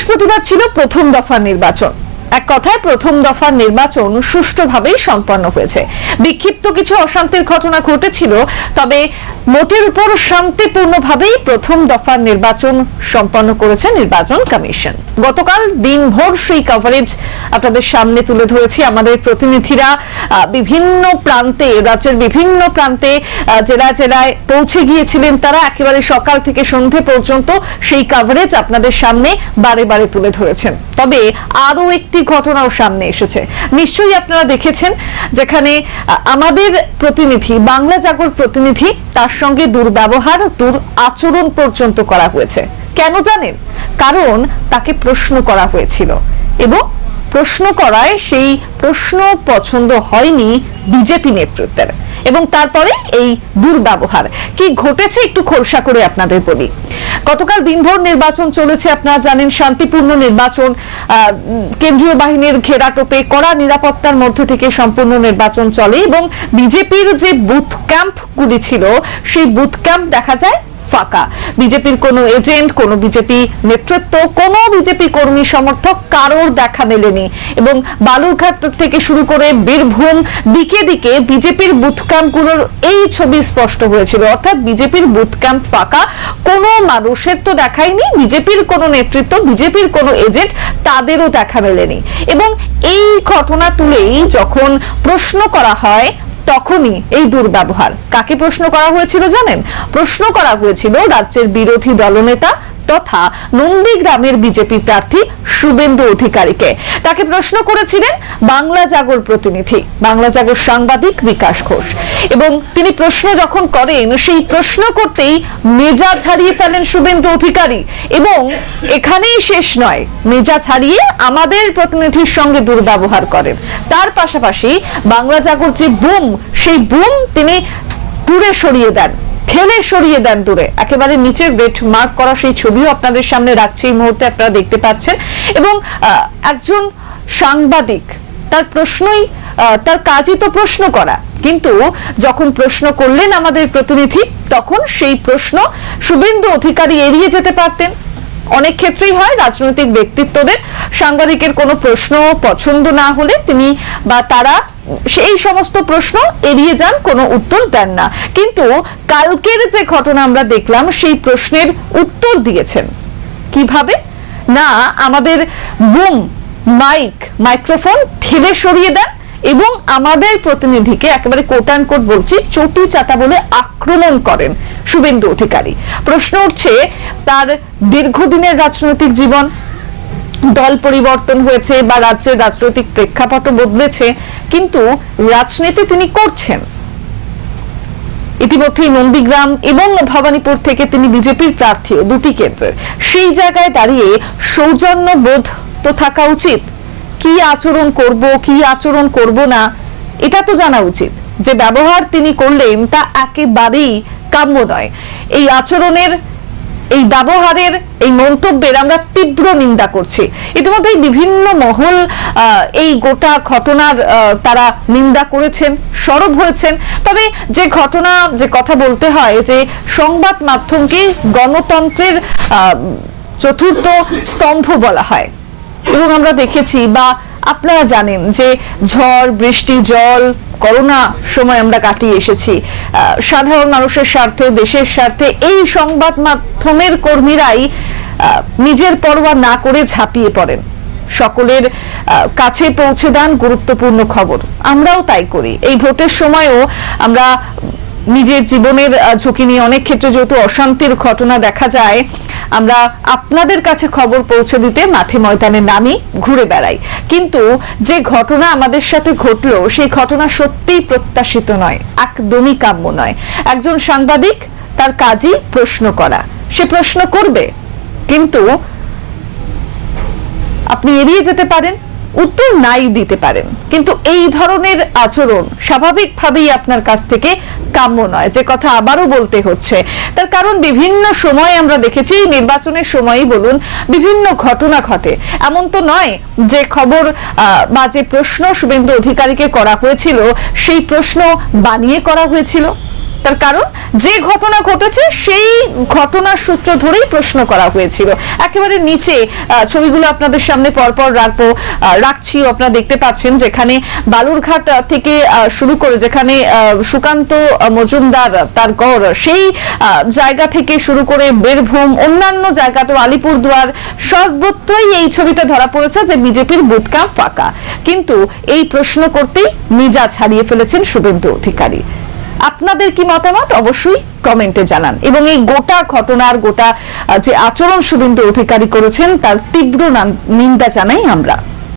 বৃহস্পতিবার ছিল প্রথম দফার নির্বাচন। এক কথায় প্রথম দফার নির্বাচন সুষ্ঠুভাবেই সম্পন্ন হয়েছে। বিক্ষিপ্ত কিছু অশান্তির ঘটনা ঘটেছিল, তবে মোটের উপর শান্তিপূর্ণভাবেই প্রথম দফার নির্বাচন সম্পন্ন করেছে নির্বাচন কমিশন। গতকাল দিনভর সেই কভারেজ আপনাদের সামনে তুলে ধরেছি। আমাদের প্রতিনিধিরা বিভিন্ন প্রান্তে, রাজ্যের বিভিন্ন প্রান্তে জেলায় জেলায় পৌঁছে গিয়েছিলেন। তারা একেবারে সকাল থেকে সন্ধে পর্যন্ত সেই কভারেজ আপনাদের সামনে বারে বারে তুলে ধরেছেন। তবে আরো একটি ঘটনাও সামনে এসেছে, নিশ্চয়ই আপনারা দেখেছেন, যেখানে আমাদের প্রতিনিধি, বাংলা জাগর প্রতিনিধি, তার সঙ্গে দুর্ব্যবহার, আচরণ পর্যন্ত করা হয়েছে। কেন জানেন? কারণ তাকে প্রশ্ন করা হয়েছিল এবং প্রশ্ন করায় সেই প্রশ্ন পছন্দ হয়নি বিজেপি নেতৃত্বের, এবং তারপরে এই দুর্ব্যবহার। কি ঘটেছে একটু খোলসা করে আপনাদের বলি। গতকাল দিনভর নির্বাচন চলেছে, আপনারা জানেন, শান্তিপূর্ণ নির্বাচন। কেন্দ্রীয় বাহিনীর ঘেরাটোপে কড়া নিরাপত্তার মধ্যে থেকে সম্পূর্ণ নির্বাচন চলে এবং বিজেপির যে বুথ ক্যাম্পগুলি ছিল সেই বুথ ক্যাম্প দেখা যায় ফাঁকা। বিজেপির কোনো এজেন্ট, কোনো বিজেপি নেতৃত্ব, কোনো বিজেপি কর্মী সমর্থক কারোর দেখা মেলেনি। এবং বালুরঘাট থেকে শুরু করে বীরভূম, দিকে দিকে বিজেপির বুথ ক্যাম্পগুলোর এই ছবি স্পষ্ট হয়েছিল। অর্থাৎ বিজেপির বুথ ক্যাম্প ফাঁকা, কোনো মানুষের তো দেখায়নি, বিজেপির কোনো নেতৃত্ব, বিজেপির কোনো এজেন্ট, তাদেরও দেখা মেলেনি। এবং এই ঘটনা তুলেই যখন প্রশ্ন করা হয় তখনই এই দুর্ব্যবহার। কাকে প্রশ্ন করা হয়েছিল জানেন? প্রশ্ন করা হয়েছিল রাজ্যের বিরোধী দলনেতা তথা নন্দীগ্রামের বিজেপি প্রার্থী শুভেন্দু অধিকারীকে। তাকে প্রশ্ন করেছিলেন বাংলা জাগর প্রতিনিধি, বাংলা জাগর সাংবাদিক বিকাশ ঘোষ। এবং তিনি প্রশ্ন যখন করেন, সেই প্রশ্ন করতেই মেজাজ হারিয়ে ফেলেন শুভেন্দু অধিকারী। এবং এখানেই শেষ নয়, মেজাজ হারিয়ে আমাদের প্রতিনিধির সঙ্গে দুর্ব্যবহার করেন। তার পাশাপাশি বাংলা জাগর যে বুম, সেই বুম তিনি দূরে সরিয়ে দেন, ঠেলে সরিয়ে দেন দূরে, একেবারে নিচের রেড মার্ক করা সেই ছবিও আপনাদের সামনে রাখছি এই মুহূর্তে, আপনারা দেখতে পাচ্ছেন। এবং একজন সাংবাদিক, তার প্রশ্নই, তার কাজই তো প্রশ্ন করা, কিন্তু যখন প্রশ্ন করলেন আমাদের প্রতিনিধি, তখন সেই প্রশ্ন শুভেন্দু অধিকারী এড়িয়ে যেতে পারতেন। অনেক ক্ষেত্রেই হয় রাজনৈতিক ব্যক্তিত্বদের, সাংবাদিকের কোনো প্রশ্ন পছন্দ না হলে তিনি বা তারা সেই সমস্ত প্রশ্ন এড়িয়ে যান, কোনো উত্তর দেন না। কিন্তু কালকের যে ঘটনা আমরা দেখলাম, সেই প্রশ্নের উত্তর দিয়েছেন কিভাবে? না, আমাদের বুম, মাইক্রোফোন ঠেলে সরিয়ে দেন এবং আমাদের প্রতিনিধিকে একেবারে কোট অ্যান্ড কোট বলছি, চটি চাটা বলে আক্রমণ করেন শুভেন্দু অধিকারী। প্রশ্ন উঠছে, তার দীর্ঘদিনের রাজনৈতিক জীবন, দল পরিবর্তন হয়েছে বা রাজ্যের রাজনৈতিক প্রেক্ষাপটও বদলেছে, কিন্তু রাজনীতি তিনি করছেন। ইতিমধ্যেই নন্দীগ্রাম এবং ভবানীপুর থেকে তিনি বিজেপির প্রার্থীও, দুটি কেন্দ্রের। সেই জায়গায় দাঁড়িয়ে সৌজন্য বোধ তো থাকা উচিত। কি আচরণ করব, কি আচরণ করব না, এটা তো জানা উচিত। যে ব্যবহার তিনি করলেন তা একেবারেই কাম্য নয়। এই আচরণের, এই ব্যবহারের, এই মন্তব্যের আমরা তীব্র নিন্দা করছি। ইতিমধ্যেই বিভিন্ন মহল এই গোটা ঘটনার তারা নিন্দা করেছেন, সরব হয়েছেন। তবে যে ঘটনা, যে কথা বলতে হয়, যে সংবাদ মাধ্যমকে গণতন্ত্রের চতুর্থ স্তম্ভ বলা হয়, এবং আমরা দেখেছি বা আপনারা জানেন যে ঝড়, বৃষ্টি, জল, করোনা সময় আমরা কাটিয়ে এসেছি। সাধারণ মানুষের স্বার্থে, দেশের স্বার্থে এই সংবাদ মাধ্যমের কর্মীরাই নিজের পরোয়া না করে ঝাঁপিয়ে পড়েন, সকলের কাছে পৌঁছে দেন গুরুত্বপূর্ণ খবর। আমরাও তাই করি। এই ভোটের সময়ও আমরা নিজের জীবনের ঝুঁকি নিয়ে, অনেক ক্ষেত্রে যেহেতু অশান্তির ঘটনা দেখা যায়, আমরা আপনাদের কাছে খবর পৌঁছে দিতে মাঠে ময়দানে নামি, ঘুরে বেড়াই। কিন্তু যে ঘটনা আমাদের সাথে ঘটলো, সেই ঘটনা সত্যিই প্রত্যাশিত নয়, একদমই কাম্য নয়। একজন সাংবাদিক, তার কাজই প্রশ্ন করা, সে প্রশ্ন করবে, কিন্তু আপনি এড়িয়ে যেতে পারেন, উত্তর নাই দিতে পারেন, কিন্তু এই ধরনের আচরণ স্বাভাবিকভাবেই আপনার কাছ থেকে কাম্য নয়। যে কথা আবারও বলতে হচ্ছে, তার কারণ বিভিন্ন সময় আমরা দেখেছি, নির্বাচনের সময়ই বলুন, বিভিন্ন ঘটনা ঘটে। এমন তো নয় যে খবর বা যে প্রশ্ন শুভেন্দু অধিকারীকে করা হয়েছিল, সেই প্রশ্ন বানিয়ে করা হয়েছিল। তার কারণ যে ঘটনা ঘটেছে সেই ঘটনার সূত্র ধরেই প্রশ্ন করা হয়েছিল। একেবারে নিচে ছবিগুলো আপনাদের সামনে পরপর রাখছি, আপনারা দেখতে পাচ্ছেন যেখানে বালুরঘাট থেকে শুরু করে যেখানে সুকান্ত মজুমদার তার গড়, সেই জায়গা থেকে শুরু করে বীরভূম, অন্যান্য জায়গা তো আলিপুরদুয়ার, সর্বত্রই এই ছবিটা ধরা পড়েছে যে বিজেপির বুথ ক্যাম্প ফাঁকা। কিন্তু এই প্রশ্ন করতেই মিজাজ হারিয়ে ফেলেছেন শুভেন্দু অধিকারী। আপনাদের কি মতামত অবশ্যই কমেন্টে জানান, এবং এই গোটা ঘটনার গোটা যে আচরণ শুভেন্দু অধিকারী করেছেন তার তীব্র নিন্দা জানাই আমরা।